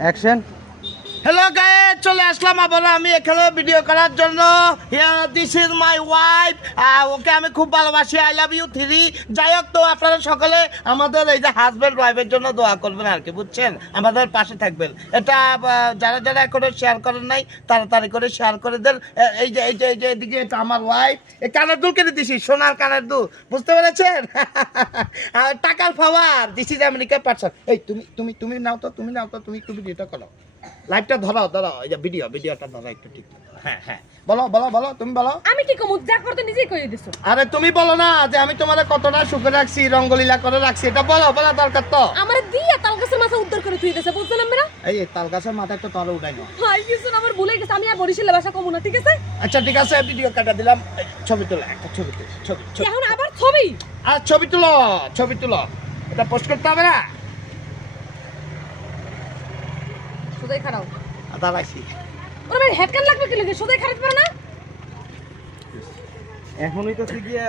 Action. Hello guys, চলে আসলাম আবার আমি এখানে ভিডিও করার জন্য। This is my wife. Okay আমি খুব ভালোবাসি, আই লাভ ইউ থ্রি। যাই হোক, তো আপনারা সকলে আমাদের এই যে হাজব্যান্ড ওয়াইফের জন্য দোয়া করবেন আর কি, বুঝছেন, আমাদের পাশে থাকবেন। এটা যারা যারা এখনো শেয়ার করেন নাই তাড়াতাড়ি করে শেয়ার করে দেন। এই যে এদিকে এটা আমার ওয়াইফ। এই কানের দুল কেটে দিছি, সোনার কানের দুল, বুঝতে পেরেছেন? টাকার পাওয়ার, দিস ইজ আমেরিকা পার্সন। এই তুমি নাও তো, তুমি একটু ভিডিওটা করো, লাইভটা ধরাও এই যে ভিডিওটা ধরো একটু, ঠিক। হ্যাঁ বলো তুমি বলো। আমি কি কমু, যা করতে নিজেই কইরে দিছো। আরে তুমি বলো না যে আমি তোমারে কতটা সুখে রাখছি, রঙ্গলীলা করে রাখছি, এটা বলা দরকার তো। আমার দিয়া তাল গাছের মাথা উদ্ধার করে থুই দিছে, বুঝছেন আমরা? এই তাল গাছের মাথায় তো তলে উঠাই না। হাই কিছু না, আমার ভুলে গেছে, আমি আর বরিশালে ভাষা কমু না, ঠিক আছে? আচ্ছা ঠিক আছে, ভিডিও কাটা দিলাম। এই, ছবি তোলা, একটা ছবি এখন আবার ছবি। আর ছবি তুলো, এটা পোস্ট করতে হবে না। সোজাই খারাপ। দাঁড়াইছি। ওরে ভাই হেডকান লাগবে কি লাগে, সোজাই খারাপ পারে না? এখনই তো তুই গিয়ে